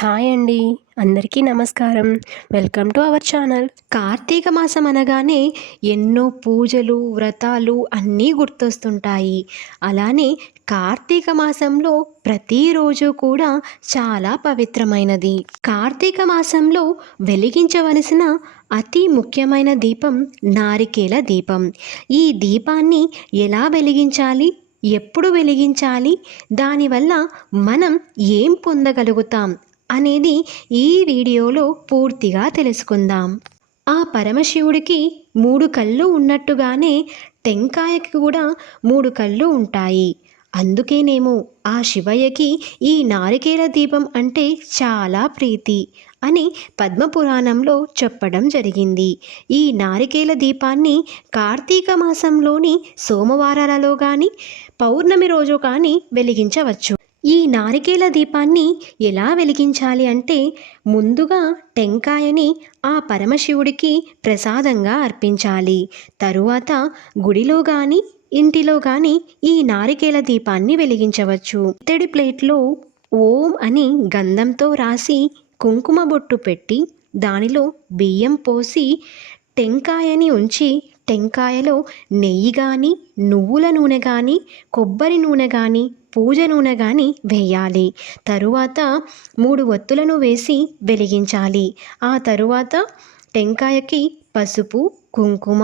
Hi అండి అందరికీ నమస్కారం. Welcome to our channel. Karthika మాసం అనగానే ఎన్నో పూజలు వ్రతాలు అన్నీ గుర్తొస్తుంటాయి. అలానే కార్తీక మాసంలో ప్రతిరోజు కూడా చాలా పవిత్రమైనది. కార్తీక మాసంలో వెలిగించవలసిన అతి ముఖ్యమైన దీపం నారికేల దీపం. ఈ దీపాన్ని ఎలా వెలిగించాలి? ఎప్పుడు వెలిగించాలి? దానివల్ల మనం ఏం పొందగలుగుతాం? అనేది ఈ వీడియోలో పూర్తిగా తెలుసుకుందాం. ఆ పరమశివుడికి మూడు కళ్ళు ఉన్నట్టుగానే టెంకాయకి కూడా మూడు కళ్ళు ఉంటాయి. అందుకేనేమో ఆ శివయ్యకి ఈ నారికేల దీపం అంటే చాలా ప్రీతి అని పద్మపురాణంలో చెప్పడం జరిగింది. ఈ నారికేల దీపాన్ని కార్తీక మాసంలోని సోమవారాలలో కానీ పౌర్ణమి రోజు కానీ వెలిగించవచ్చు. ఈ నారికేల దీపాన్ని ఎలా వెలిగించాలి అంటే ముందుగా టెంకాయని ఆ పరమశివుడికి ప్రసాదంగా అర్పించాలి. తరువాత గుడిలో కానీ ఇంటిలో కానీ ఈ నారికేల దీపాన్ని వెలిగించవచ్చు. ఇత్తడి ప్లేట్లో ఓం అని గంధంతో రాసి కుంకుమ బొట్టు పెట్టి దానిలో బియ్యం పోసి టెంకాయని ఉంచి టెంకాయలో నెయ్యి కానీ నువ్వుల నూనె కానీ కొబ్బరి నూనె కానీ పూజ నూనె కానీ వేయాలి. తరువాత మూడు ఒత్తులను వేసి వెలిగించాలి. ఆ తరువాత టెంకాయకి పసుపు కుంకుమ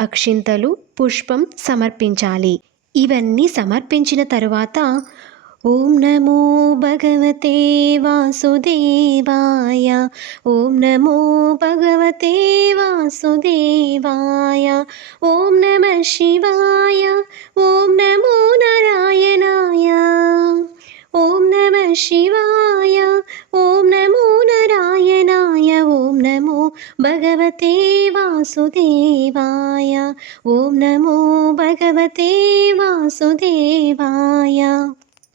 అక్షింతలు పుష్పం సమర్పించాలి. ఇవన్నీ సమర్పించిన తరువాత ॐ नमो भगवते वासुदेवाय। ॐ नमो भगवते वासुदेवाय। ॐ नमः शिवाय। ॐ नमो नारायणाय। ॐ नमः शिवाय। ॐ नमो नारायणाय। ॐ नमो भगवते वासुदेवाय। ॐ नमो भगवते वासुदेवाय।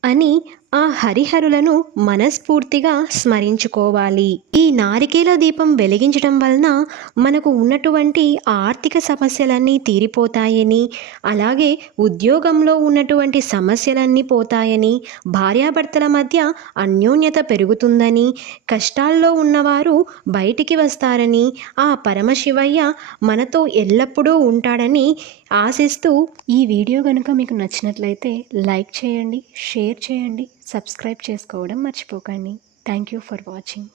అని ఆ హరిహరులను మనస్ఫూర్తిగా స్మరించుకోవాలి. ఈ నారికేల దీపం వెలిగించడం వలన మనకు ఉన్నటువంటి ఆర్థిక సమస్యలన్నీ తీరిపోతాయని అలాగే ఉద్యోగంలో ఉన్నటువంటి సమస్యలన్నీ పోతాయని భార్యాభర్తల మధ్య అన్యోన్యత పెరుగుతుందని కష్టాల్లో ఉన్నవారు బయటికి వస్తారని ఆ పరమశివయ్య మనతో ఎల్లప్పుడూ ఉంటాడని ఆశిస్తూ ఈ వీడియో కనుక మీకు నచ్చినట్లయితే లైక్ చేయండి షేర్ చేయండి. సబ్స్క్రైబ్ చేసుకోవడం మర్చిపోకండి. Thank you for watching